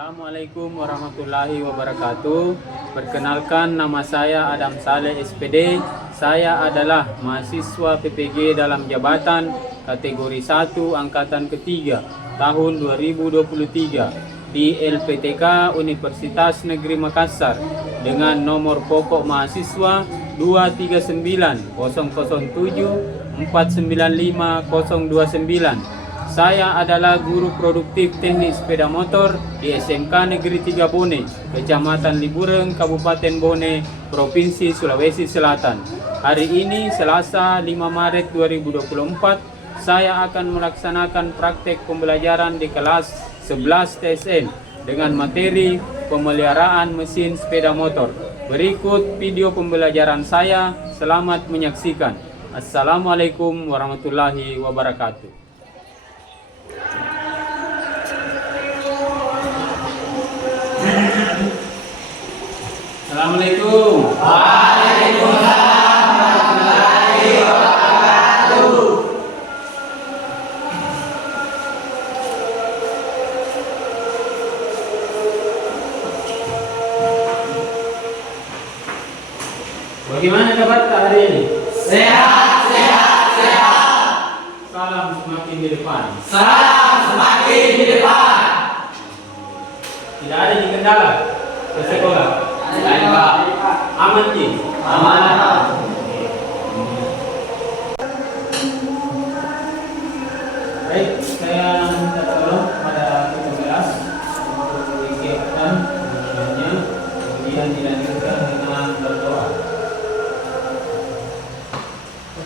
Assalamualaikum warahmatullahi wabarakatuh. Perkenalkan, nama saya Adam Saleh SPD. Saya adalah mahasiswa PPG dalam jabatan kategori 1 angkatan ketiga tahun 2023 di LPTK Universitas Negeri Makassar dengan nomor pokok mahasiswa 23907495029. Saya adalah guru produktif teknik sepeda motor di SMK Negeri 3 Bone, Kecamatan Libureng, Kabupaten Bone, Provinsi Sulawesi Selatan. Hari ini Selasa 5 Maret 2024, saya akan melaksanakan praktek pembelajaran di kelas 11 TSM dengan materi pemeliharaan mesin sepeda motor. Berikut video pembelajaran saya, selamat menyaksikan. Assalamualaikum warahmatullahi wabarakatuh. Assalamualaikum. Waalaikumsalam warahmatullahi wabarakatuh. Bagaimana kabar hari ini? Sehat, sehat, sehat. Salam semakin di depan. Salam semakin di depan. Tidak ada di kendala ke sekolah. Baik, Pak. Aman Ji? Aman, Pak. Baik, saya minta tolong pada kelas untuk disiapkan kemudiannya, kemudian dilanjutkan dengan berdoa.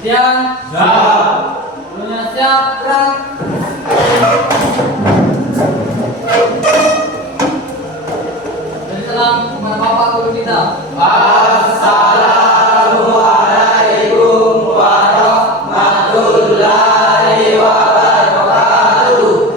Siap. Siap. Semuanya siap, gerak. Salam kepada Bapak Guru kita. Assalamualaikum warahmatullahi wabarakatuh.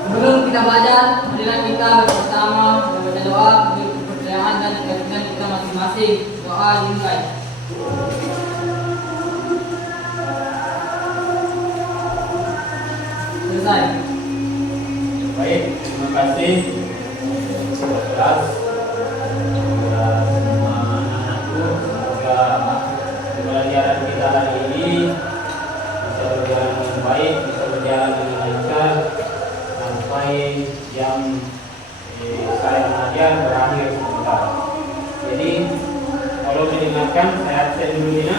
Sebelum kita belajar, marilah kita bersama membaca doa untuk kepercayaan dan keyakinan kita masing-masing. Doa dimulai. Selesai. Baik, terima kasih kelas semua anak-anakku. Semoga pembelajaran kita hari ini bisa berjalan dengan baik, bisa berjalan dengan lancar sampai jam saya mengajar berakhir sebentar. Jadi kalau mendengarkan, saya absen dulu ya.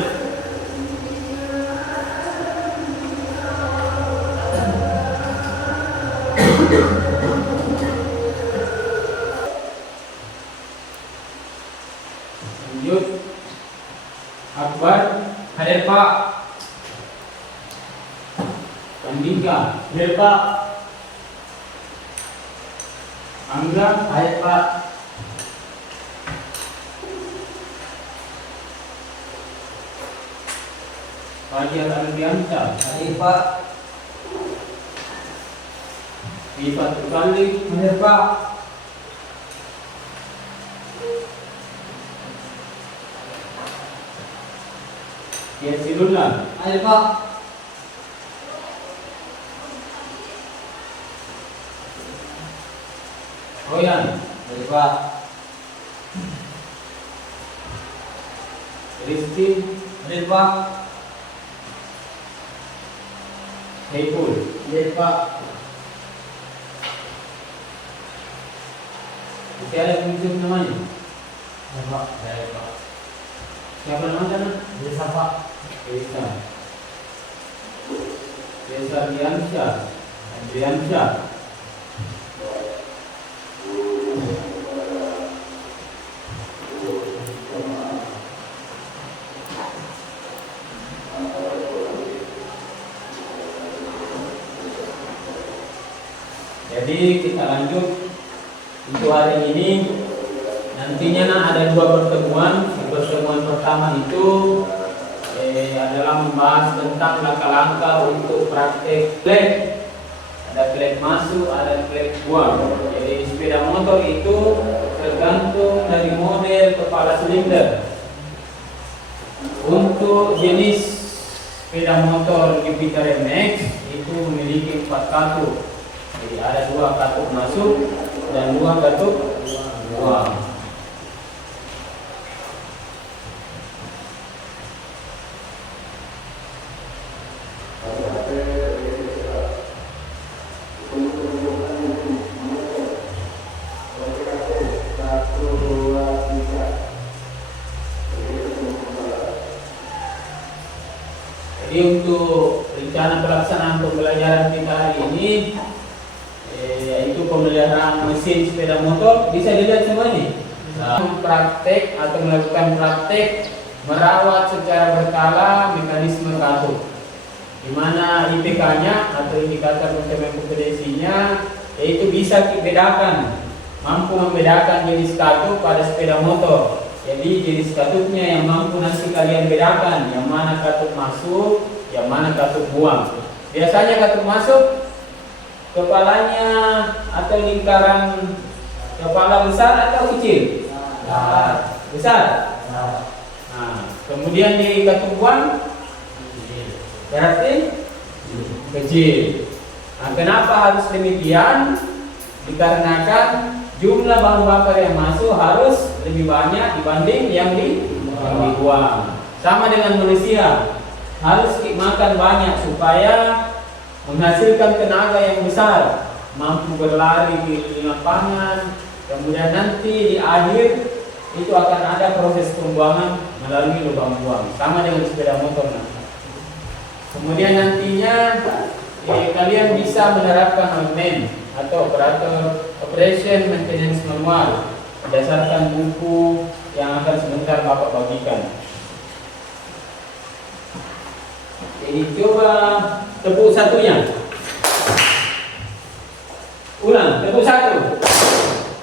Lanjut. Akbar, Hadir, Pak. Andika, Hadir, Pak. Angga, Hadir, Pak. Fajar Ardiansa, Hadir, Pak. Ifat Tukalik, Hadir, Pak. Yasinullah, Hadir, Pak. Royan, Hadir, Pak. Rizky, Hadir, Pak. Haiful. Hadir, Pak. Masih ada pengunjung namanya? Hadir, Pak. Hadir, Pak. Siapa namanya? Hadir, Pak. Desa. Desa Diansyah. Diansyah. Jadi kita lanjut untuk hari ini. Nantinya ada dua pertemuan. Di pertemuan pertama itu adalah membahas tentang langkah-langkah untuk praktek klek. Ada klek masuk, ada klek buang. Jadi sepeda motor itu tergantung dari model kepala silinder. Untuk jenis sepeda motor Jupiter MX itu memiliki 4 katup. Jadi ada 2 katup masuk dan 2 katup buang. Jadi untuk rencana pelaksanaan pembelajaran kita hari ini yaitu pemeliharaan mesin sepeda motor, bisa dilihat semua nih. Praktek atau melakukan praktek merawat secara berkala mekanisme katup, di mana IPK-nya atau indikator pencapaian kompetensinya yaitu bisa dibedakan, mampu membedakan jenis katup pada sepeda motor. Jadi jenis katupnya yang mampu nanti kalian bedakan, yang mana katup masuk, yang mana katup buang. Biasanya katup masuk kepalanya atau lingkaran kepala besar atau kecil? Besar. Nah, kemudian di katup buang berarti kecil. Nah, kenapa harus demikian? Dikarenakan jumlah bahan bakar yang masuk harus lebih banyak dibanding yang dibuang. Sama dengan manusia, harus makan banyak supaya menghasilkan tenaga yang besar, mampu berlari di lapangan. Kemudian nanti di akhir itu akan ada proses pembuangan melalui lubang buang, sama dengan sepeda motor nanti. Kemudian nantinya kalian bisa menerapkan OMM atau operator operation maintenance manual berdasarkan buku yang akan sebentar Bapak bagikan. Jadi coba tepuk satunya. Ulang, tepuk 1.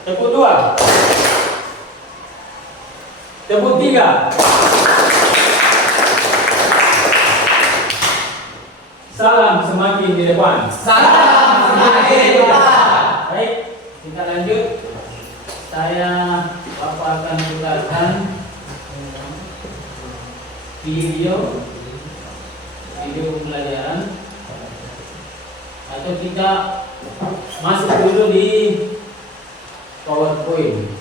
Tepuk 2. Tepuk 3. Salam semakin di depan. Salam semakin di depan. Baik, kita lanjut. Saya Bapak akan putarkan video pembelajaran, atau kita masuk dulu di PowerPoint.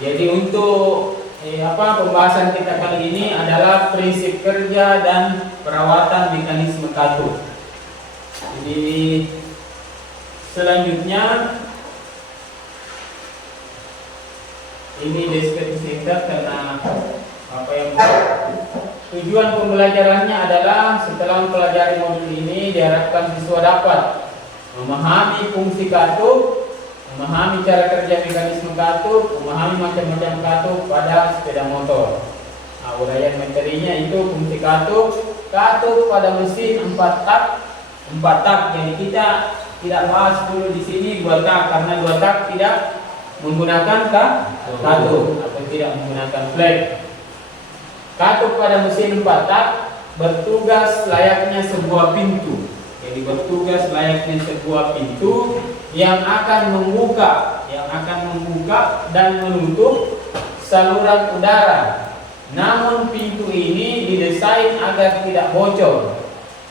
Jadi untuk pembahasan kita kali ini adalah prinsip kerja dan perawatan mekanisme katup. Jadi selanjutnya ini deskripsi singkat karena apa yang tujuan pembelajarannya adalah setelah mempelajari modul ini diharapkan siswa dapat memahami fungsi katup, memahami cara kerja mekanisme katup, memahami macam-macam katup pada sepeda motor. Nah, uraian materinya itu fungsi katup pada mesin 4 tak. Jadi kita tidak bahas dulu di sini 2 tak karena 2 tak tidak menggunakan katup atau tidak menggunakan flag. Katup pada mesin 4 tak bertugas layaknya sebuah pintu. Jadi bertugas layaknya sebuah pintu yang akan membuka dan menutup saluran udara. Namun pintu ini didesain agar tidak bocor.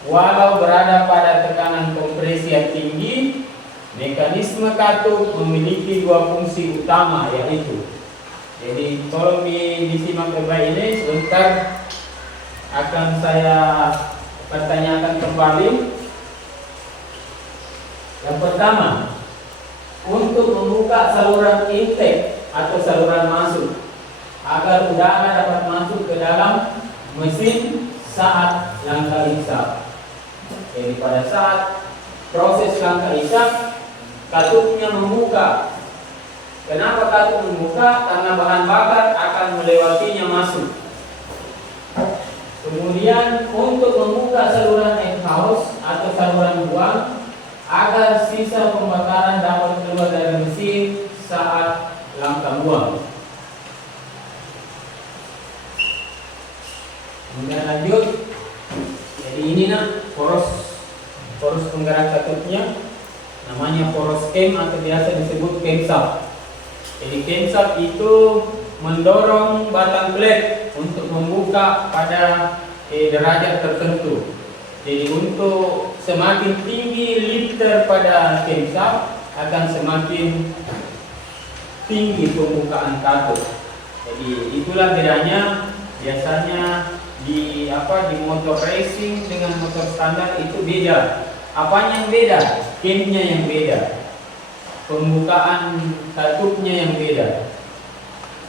Walau berada pada tekanan kompresi yang tinggi, mekanisme katup memiliki 2 fungsi utama, yaitu, jadi tolong disimak baik ini, sebentar akan saya pertanyakan kembali. Yang pertama, untuk membuka saluran intake atau saluran masuk agar udara dapat masuk ke dalam mesin saat langkah isap. Jadi pada saat proses langkah isap, katupnya membuka. Kenapa katup membuka? Karena bahan bakar akan melewatinya masuk. Kemudian untuk membuka saluran exhaust atau saluran buang agar sisa pembakaran dapat keluar dari mesin saat langkah buang. Kemudian lanjut. Jadi ini poros penggerak katupnya, namanya poros cam atau biasa disebut camshaft. Jadi camshaft itu mendorong batang blade untuk membuka pada derajat tertentu. Jadi untuk semakin tinggi lifter pada camshaft akan semakin tinggi pembukaan katut. Jadi itulah bedanya. Biasanya di motor racing dengan motor standar itu beda. Apanya yang beda? Camnya yang beda. Pembukaan katutnya yang beda.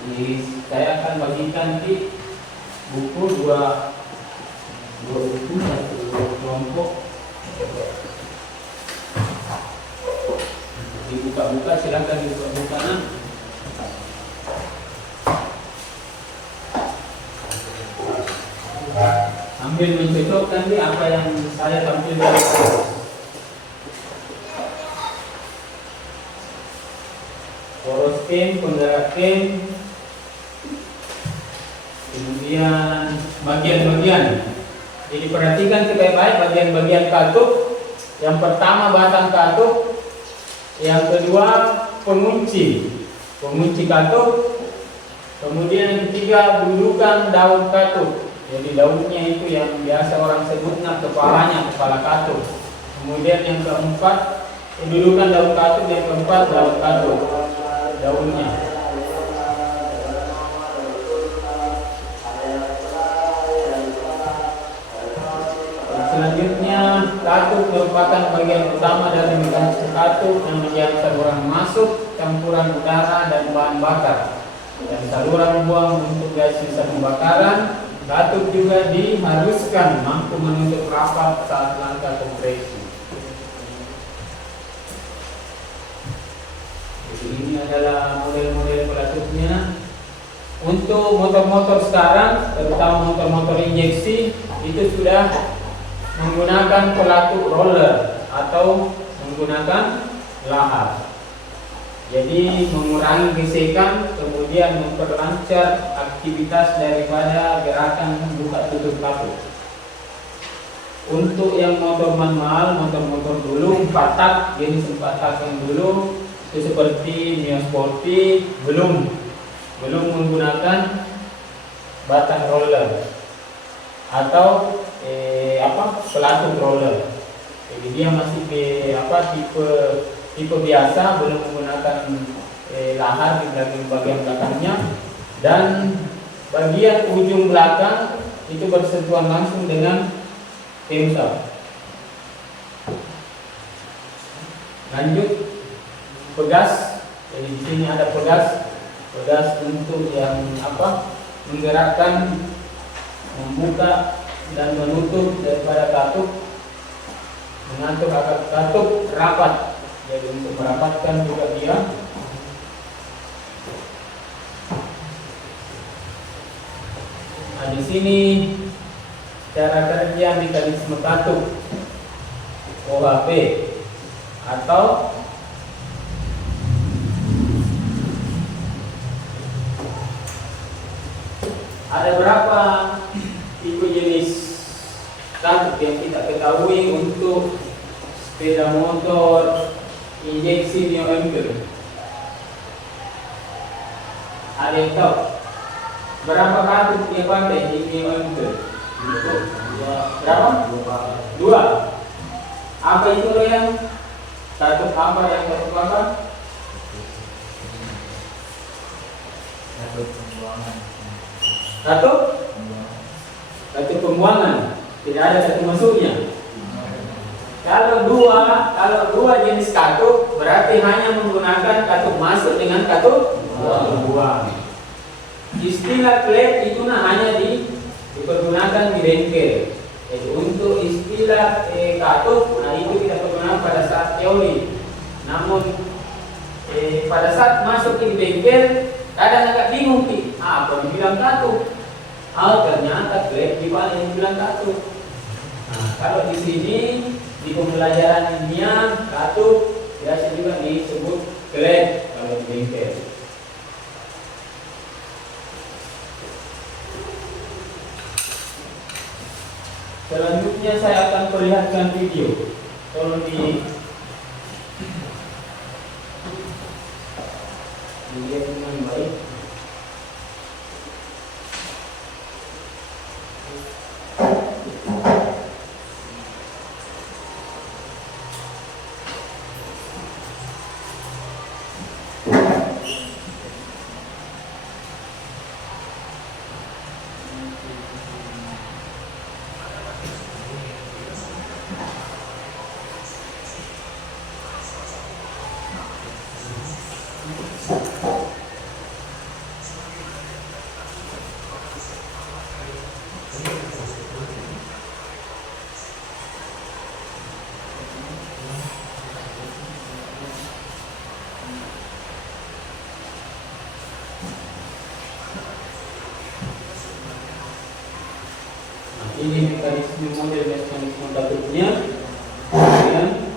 Jadi saya akan bagikan di buku dua buku, satu kelompok. Dibuka-buka, silakan dibuka-buka. Ambil mencocokkan apa yang saya tampilkan. Poros kem, penggerak kem, kemudian bagian-bagian. Jadi perhatikan baik-baik bagian-bagian katut. Yang pertama batang katut, yang kedua pengunci katut, kemudian yang ketiga dudukan daun katut. Jadi daunnya itu yang biasa orang sebutnya kepalanya, kepala katut. Kemudian yang keempat dudukan daun katut, yang keempat daun katut, daunnya. Selanjutnya katut merupakan bagian utama dari mekanisme katut yang menjadi saluran masuk, campuran udara dan bahan bakar, dan saluran buang untuk gas sisa pembakaran. Katut juga diharuskan mampu menutup rapat saat langkah kompresi. Jadi ini adalah model-model pelatutnya. Untuk motor-motor sekarang, terutama motor-motor injeksi, itu sudah menggunakan pelatut roller atau menggunakan lahar. Jadi mengurangi gesekan, kemudian memperlancar aktivitas daripada gerakan buka tutup katut. Untuk yang motor manual, motor-motor dulu 4 tak, jenis 4 tak yang dulu itu seperti Mio Sporty belum menggunakan batang roller atau pelatut roller. Jadi dia masih tipe biasa, belum menggunakan lahar di bagian belakangnya, dan bagian ujung belakang itu bersentuhan langsung dengan camshaft. Lanjut pegas. Jadi di sini ada pegas untuk yang menggerakkan, membuka dan menutup daripada katut, mengatur agar katut rapat. Jadi untuk merapatkan juga dia. Nah, di sini cara kerja mekanisme katut OHP atau ada berapa tipe jenis katut yang kita ketahui untuk sepeda motor injeksi Mio Emper. Ada yang tahu berapa katut dia pakai di Mio Emper? Berapa? Dua. Apa itu yang katut apa yang katut apa? Katut pembuangan. Tidak ada katut masuknya. Kalau dua jenis katut berarti hanya menggunakan katut masuk dengan katut buang. Istilah klep itu hanya dipergunakan di bengkel. Jadi untuk istilah katut, itu kita pergunakan pada saat teori. Namun pada saat masuk di bengkel kadang agak bingung apa dibilang katut. Ternyata klep yang dibilang katut. Nah, kalau di sini di pembelajaran ilmiah katut biasa juga disebut klep kalau di bengkel. Selanjutnya saya akan perlihatkan video. Tolong dilihat dengan baik. ini mekanisme model mekanisme bentuknya. Kemudian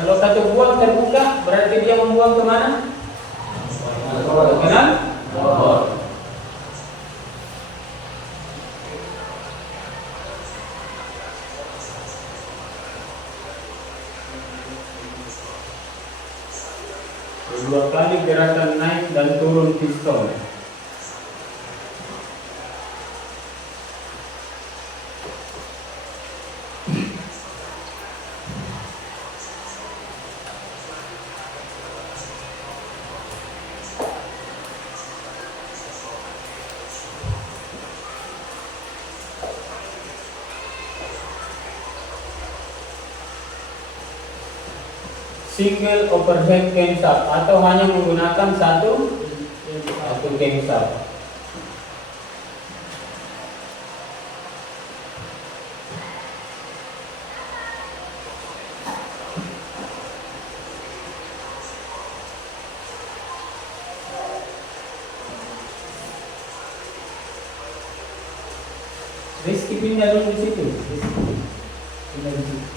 kalau satu buang terbuka, berarti dia membuang kemana? Ke kanan? Dua kali gerakan naik dan turun piston. Single overhead camshaft atau hanya menggunakan satu camshaft. Rizky pindah dulu di situ. Pindah di situ.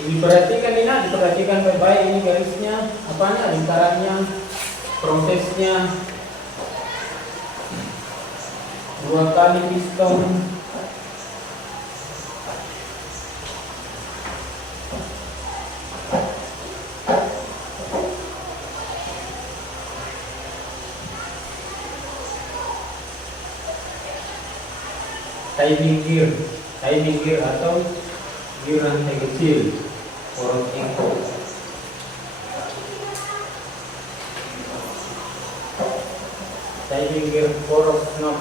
Diperhatikan ini, diperhatikan baik-baik ini garisnya, apanya, lingkarannya, prosesnya. Dua kali piston. Timing gear atau gear rantai kecil, poros engkol. Timing gear poros knob,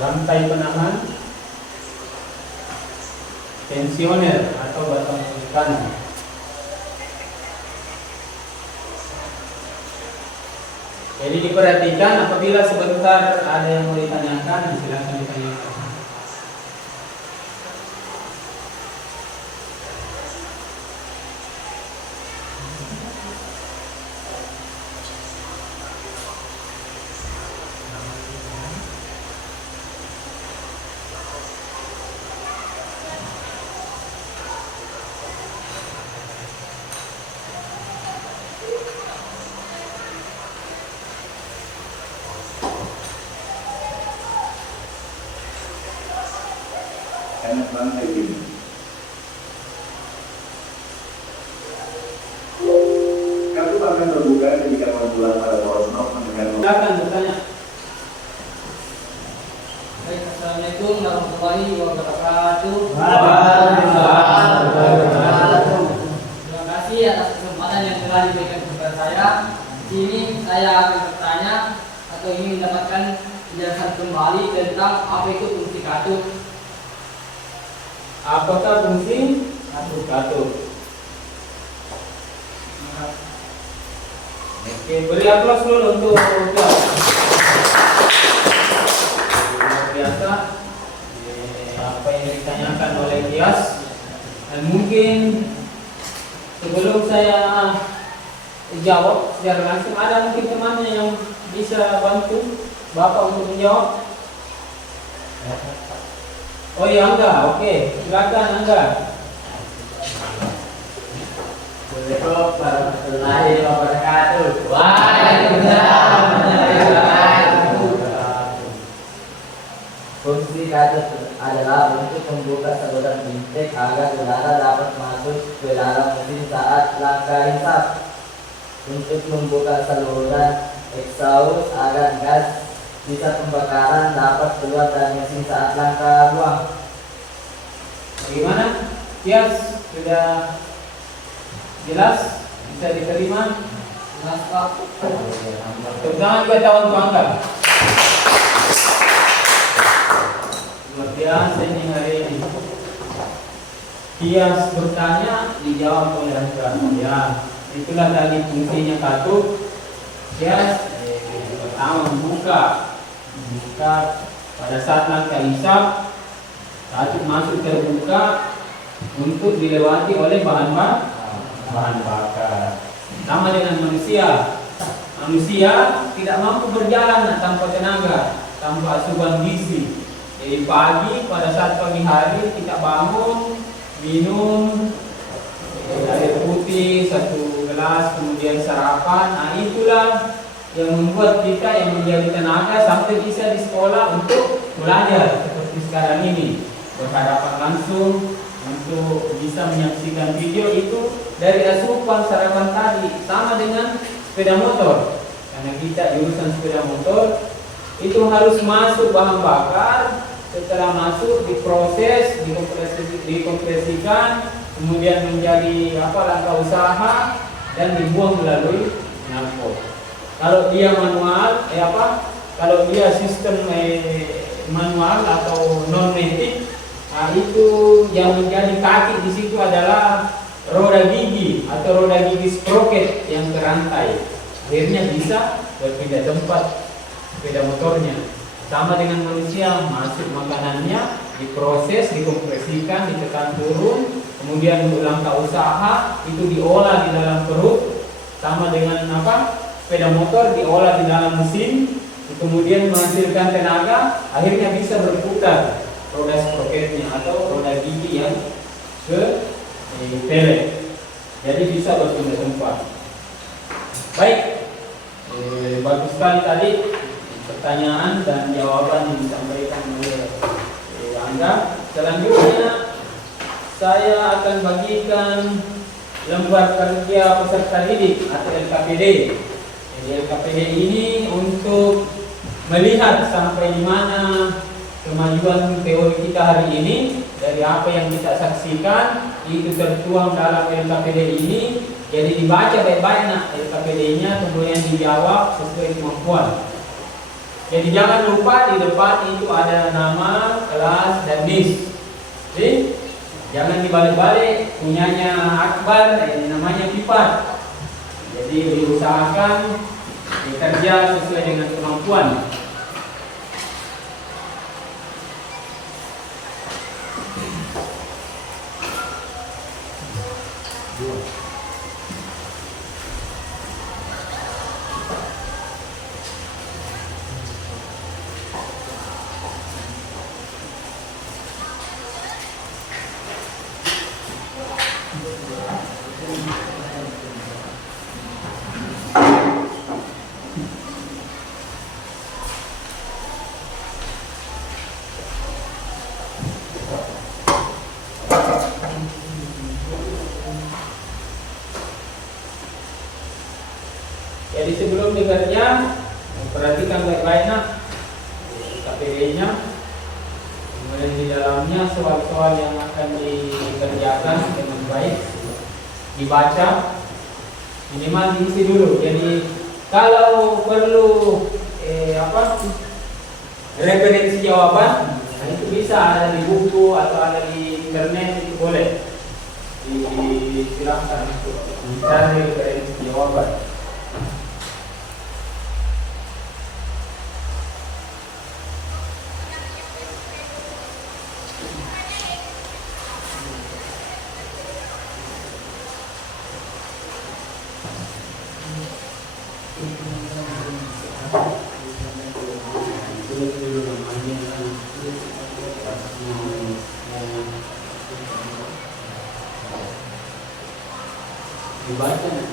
rantai penahan, tensioner atau batang kanan. Jadi diperhatikan, apabila sebentar ada yang mau ditanyakan, silakan ditanyakan. Enak banget kayak gini. Kartu akan terbuka ketika membuat pada poros knob mendengar. Silakan bertanya. Baik, assalamualaikum warahmatullahi wabarakatuh. Terima kasih atas kesempatan yang telah diberikan kepada saya. Di sini saya akan bertanya atau ingin mendapatkan penjelasan kembali tentang apa itu fungsi katup. Apakah fungsi katup? Oke, beri aplaus dulu untuk Ustaz. Luar biasa apa yang ditanyakan oleh Dan mungkin sebelum saya jawab secara langsung, ada mungkin temannya yang bisa bantu Bapak untuk menjawab. Oh iya, Angga, oke, silakan Angga. Assalamualaikum warahmatullahi wabarakatuh. Waalaikumsalam warahmatullahi wabarakatuh. Fungsi kasus adalah untuk membuka saluran intake agar udara dapat masuk ke dalam mesin saat langkah hisap. Untuk membuka saluran exhaust agar gas sisa pembakaran dapat keluar dari mesin saat langkah buang. Bagaimana? Tias, sudah jelas? Bisa diterima? Jelas Pak. Tepuk tangan juga tahun untuk Angga. Luar biasa ini hari ini. Tias bertanya, dijawab oleh Angga. Ya, itulah tadi fungsinya katup. Tias pertama membuka pada saat langkah hisap, katup masuk terbuka untuk dilewati oleh bahan bakar. Sama dengan manusia. Manusia tidak mampu berjalan tanpa tenaga, tanpa asupan gizi. Jadi pagi, pada saat pagi hari kita bangun, minum air putih 1 gelas, kemudian sarapan. Nah, itulah yang membuat kita yang menjadi tenaga sampai bisa di sekolah untuk belajar seperti sekarang ini, berhadapan langsung untuk bisa menyaksikan video itu dari asupan sarapan tadi. Sama dengan sepeda motor, karena kita jurusan sepeda motor itu harus masuk bahan bakar, setelah masuk diproses, dikompresikan, kemudian menjadi langkah usaha dan dibuang melalui knalpot. Kalau dia manual, kalau dia sistem manual atau non matic, nah itu yang menjadi kaki di situ adalah roda gigi atau roda gigi sprocket yang kerantai. Akhirnya bisa berpindah tempat sepeda motornya. Sama dengan manusia, masuk makanannya, diproses, dikompresikan, ditekan turun, kemudian untuk langkah usaha itu diolah di dalam perut. Sama dengan sepeda motor diolah di dalam mesin, kemudian menghasilkan tenaga, akhirnya bisa berputar roda sprocketnya atau roda gigi yang ke pelek. Jadi bisa berpindah tempat. Baik, bagus sekali tadi pertanyaan dan jawaban yang disampaikan oleh Anda. Selanjutnya saya akan bagikan lembar kerja peserta didik atau LKPD. Jadi LKPD ini untuk melihat sampai di mana kemajuan teori kita hari ini. Dari apa yang kita saksikan itu tertuang dalam LKPD ini. Jadi dibaca baik-baik LKPD-nya, kemudian dijawab sesuai kemampuan. Jadi jangan lupa di depan itu ada nama, kelas, dan NIS. Jadi jangan dibalik-balik, punyanya Akbar, ini namanya Pipat. Jadi diusahakan bekerja sesuai dengan kemampuan. Jadi sebelum bekerja, perhatikan baik-baik KPD-nya. Kemudian di dalamnya soal-soal yang akan dikerjakan dengan baik dibaca, minimal diisi dulu. Jadi kalau perlu referensi jawaban, nah itu bisa ada di buku atau ada di internet, itu boleh silahkan untuk mencari referensi jawaban.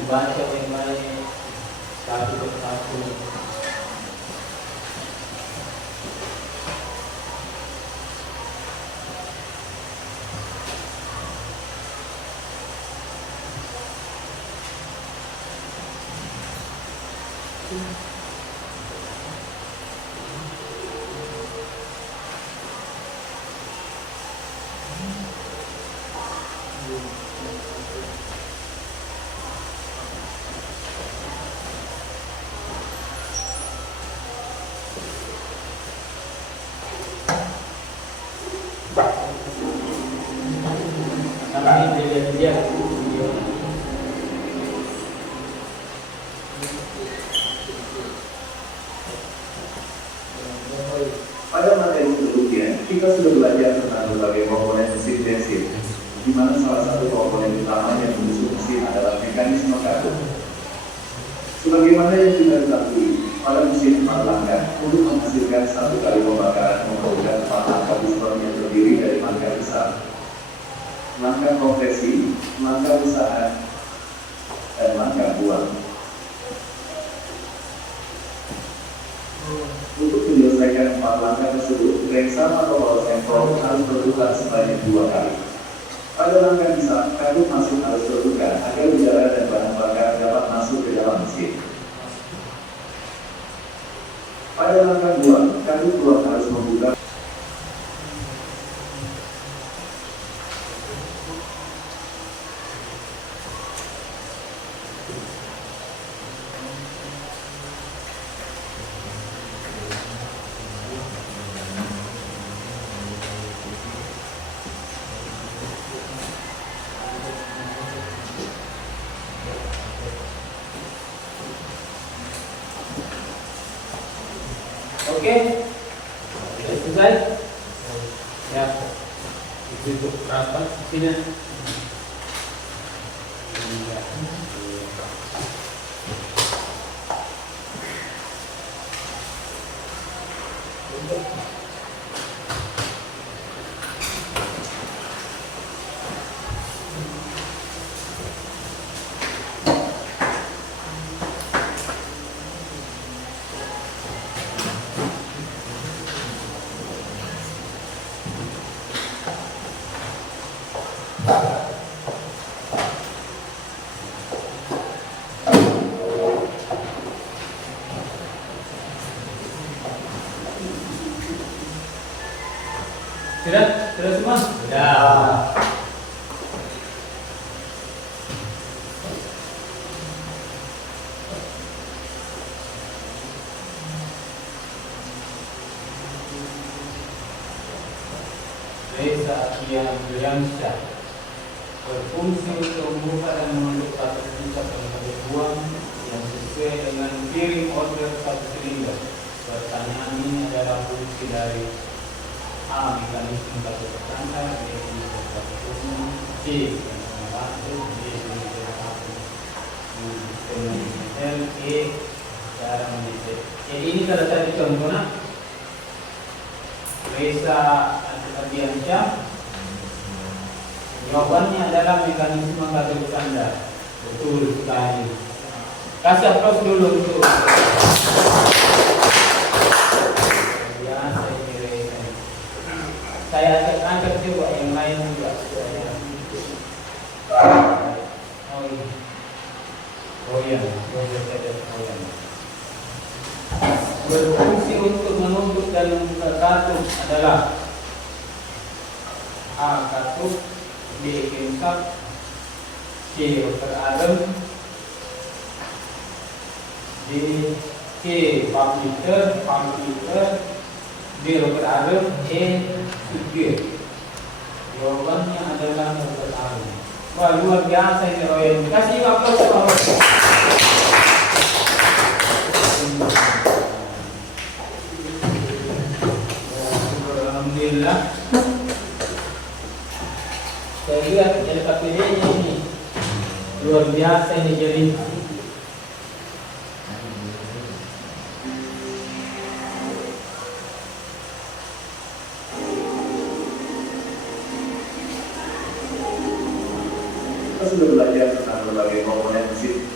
dibaca baik-baik satu persatu. Tapi dia video. Pada materi sebelumnya, kita sudah belajar tentang berbagai komponen mesin bensin, di mana salah satu komponen utama yang mendukung mesin adalah mekanisme karbon. Sebagaimana yang kita ketahui, pada mesin 4 langkah untuk menghasilkan satu kali pembakaran memerlukan 4 langkah piston yang terdiri dari langkah besar, langkah kompresi, langkah usaha, dan langkah buang. Untuk menyelesaikan 4 langkah tersebut, crankshaft atau power central harus berputar sebanyak 2 kali. Pada langkah besar, karbon masuk harus terbuka agar udara dan bahan bakar dapat masuk ke dalam mesin. Pada langkah buang, karbon keluar harus membuka. Oke, sudah selesai. Ya, itu rapat sini. Sudah semua? Sudah. Reza Apriansyah berfungsi untuk membuka dan menutup satu tingkat dan buang yang sesuai dengan piring order satu silinder. Pertanyaan ini adalah fungsi dari A. Mekanisme batu bertanda, B. Batu umum, C. Batu, D. L, E. Cara mendetek. Ini kalau tadi contohnya Reza Apriansyah, jawabannya adalah mekanisme batu bertanda. Betul sekali. Kasih aplaus dulu untuk saya angkat juga yang lain juga. Oh iya, berfungsi untuk menuntut dan membuka katup adalah A. Katup, B. crankshaft, C. rotor arm, D. K. pump filter, D. rotor arm, E. Gear. Jawabannya adalah rotor arm. Wah, luar biasa ini Roy. Kasih aplaus sama Roy. Alhamdulillah. Saya lihat LKPD-nya ini luar biasa ini jadi. kita sudah belajar tentang berbagai komponen mesin.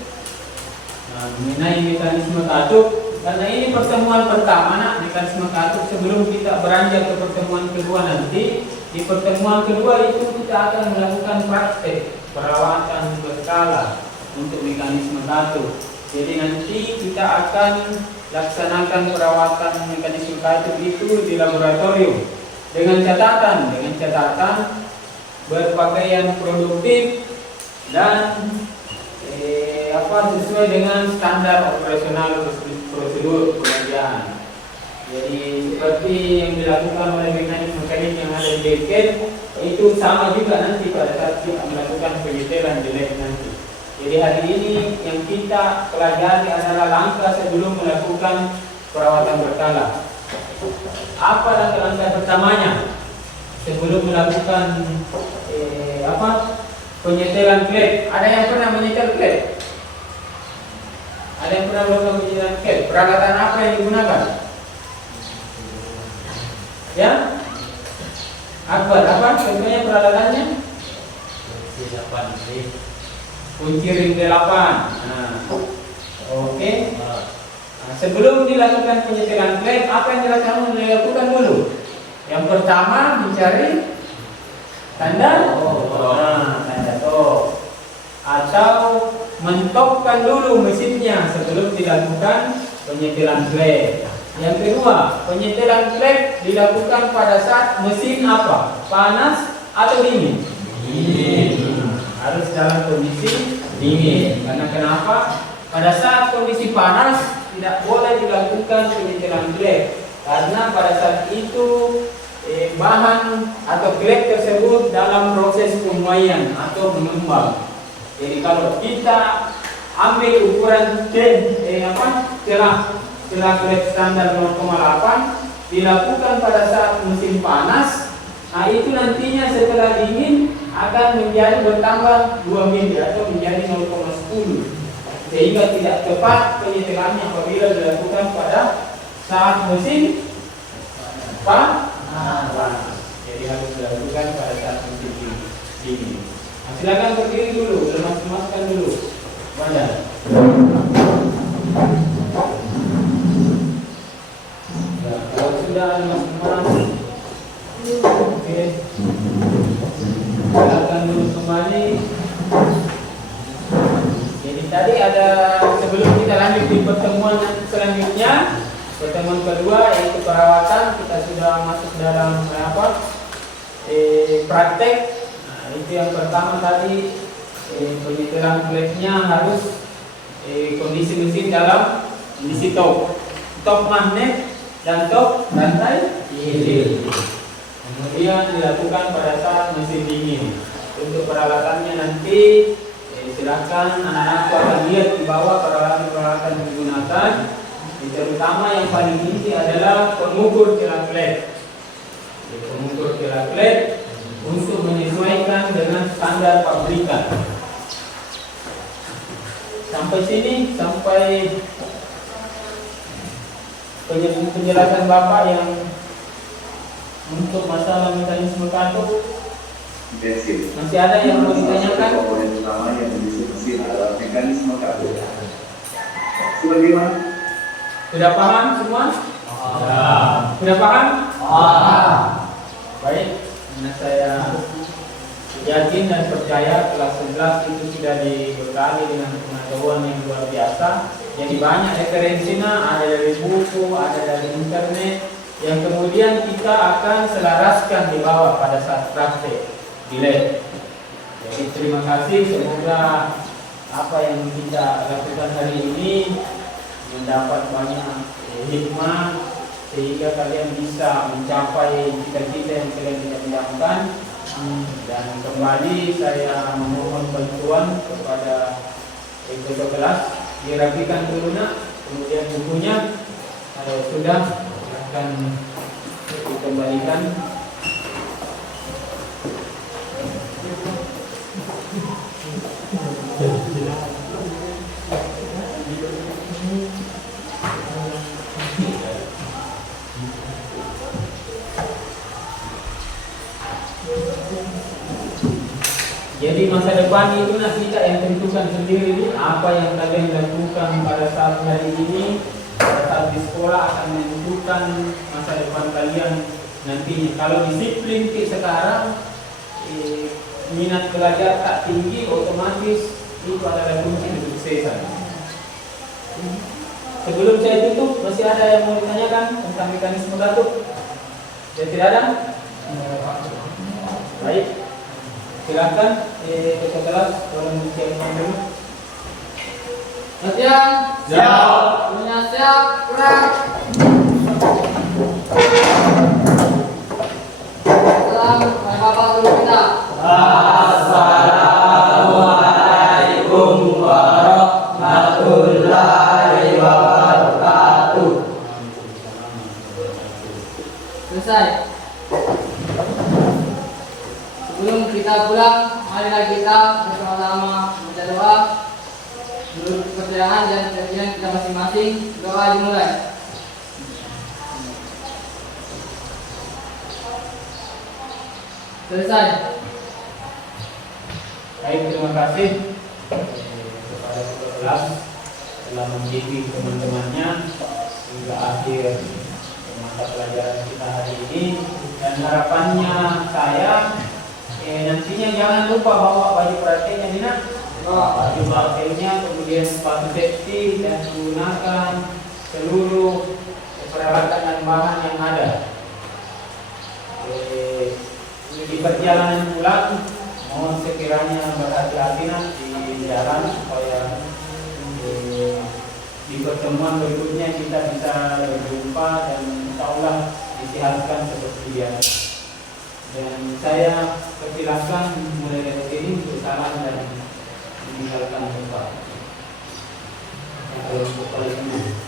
Nah, mengenai mekanisme katup, karena ini pertemuan pertama, nak, mekanisme katup. Sebelum kita beranjak ke pertemuan kedua nanti, di pertemuan kedua itu kita akan melakukan praktek perawatan berkala untuk mekanisme katup. Jadi nanti kita akan laksanakan perawatan mekanisme katup itu di laboratorium dengan catatan berpakaian produktif dan sesuai dengan standar operasional prosedur pengerjaan. Jadi seperti yang dilakukan oleh mekanik yang ada di bengkel itu sama juga nanti pada saat kita melakukan penyetelan jelek nanti. Jadi hari ini yang kita pelajari adalah langkah sebelum melakukan perawatan berkala. Apa langkah-langkah pertamanya sebelum melakukan penyetelan klep? Ada yang pernah menyetel klep? Ada yang pernah melakukan penyetelan klep? Peralatan apa yang digunakan? Ya, Akbar, apa contohnya peralatannya? Kunci ring 8. Nah, oke. Nah, sebelum dilakukan penyetelan klep, apa yang dilakukan dulu? Yang pertama mencari tanda tanda top, atau mentopkan dulu mesinnya sebelum dilakukan penyetelan klep. Yang kedua, penyetelan klep dilakukan pada saat mesin apa? Panas atau dingin? Dingin. Harus dalam kondisi dingin. Karena kenapa? Pada saat kondisi panas tidak boleh dilakukan penyetelan klep, karena pada saat itu bahan atau klep tersebut dalam proses pemuaian atau mengembang. Jadi kalau kita ambil ukuran celah klep standar 0,8 dilakukan pada saat musim panas, nah itu nantinya setelah dingin akan menjadi bertambah 2 mili atau menjadi 0,10, sehingga tidak tepat penyetelannya apabila dilakukan pada saat musim panas. Jadi harus dilakukan pada saat musim dingin. Nah, silakan berdiri dulu, lemas-lemaskan dulu badan. Nah, kalau sudah lemas-lemas, oke, silakan dulu kembali. Jadi tadi ada, sebelum kita lanjut di pertemuan selanjutnya, pertemuan kedua yaitu perawatan, kita sudah masuk dalam praktek. Nah, itu yang pertama tadi, penyetelan klepnya harus kondisi mesin dalam kondisi top magnet dan top rantai hilir. Kemudian dilakukan pada saat mesin dingin. Untuk peralatannya nanti silakan anak-anak akan lihat di bawah peralatan yang digunakan. Terutama yang paling inti adalah pengukur celah klep. Pengukur celah klep untuk menyesuaikan dengan standar pabrikan. Sampai sini, sampai penjelasan Bapak yang untuk masalah mekanisme katup. Masih ada yang mau ditanyakan? Komponen utama yang mendukung mesin adalah mekanisme katup. Sebagaimana? Sudah paham semua? Sudah paham? Baik, karena saya yakin dan percaya kelas 11 itu sudah dibekali dengan pengetahuan yang luar biasa. Jadi banyak referensinya, ada dari buku, ada dari internet, yang kemudian kita akan selaraskan di bawah pada saat praktek di lab. Jadi terima kasih, semoga apa yang kita lakukan hari ini mendapat banyak hikmah sehingga kalian bisa mencapai cita-cita yang kalian idamkan. Dan kembali saya memohon bantuan kepada ketua kelas, dirapikan dulu nak, kemudian bukunya kalau sudah akan dikembalikan. Jadi Jadi masa depan itu nanti kita yang tentukan sendiri apa yang kalian lakukan pada saat hari ini, pada saat di sekolah akan menentukan masa depan kalian nantinya. Kalau disiplin kayak sekarang, minat belajar tak tinggi, otomatis itu adalah kunci kesuksesan. Sebelum saya tutup, masih ada yang mau ditanyakan tentang mekanisme datuk? Ya, tidak ada? Baik, silakan ketua kelas tolong disiapkan dulu. Latihan. Siap. Punya siap. Gerak. Salam. Mari Bapak dulu kita. Assalamualaikum warahmatullahi wabarakatuh. Selesai. Sebelum kita pulang, marilah kita bersama-sama membaca doa. Menurut kepercayaan dan keyakinan kita masing-masing, doa dimulai. Selesai. Baik, terima kasih kepada ketua kelas telah mendidik teman-temannya hingga akhir mata pelajaran kita hari ini, dan harapannya saya nantinya jangan lupa bawa baju prakteknya Dina, baju prakteknya, kemudian sepatu safety, dan menggunakan seluruh peralatan dan bahan yang ada. Di perjalanan pulang, mohon sekiranya berhati-hati di jalan supaya di pertemuan berikutnya kita bisa berjumpa dan insya Allah disehatkan seperti biasa. Dan saya persilahkan mulai dari sini untuk salam dan meninggalkan tempat. Kalau kepala ini.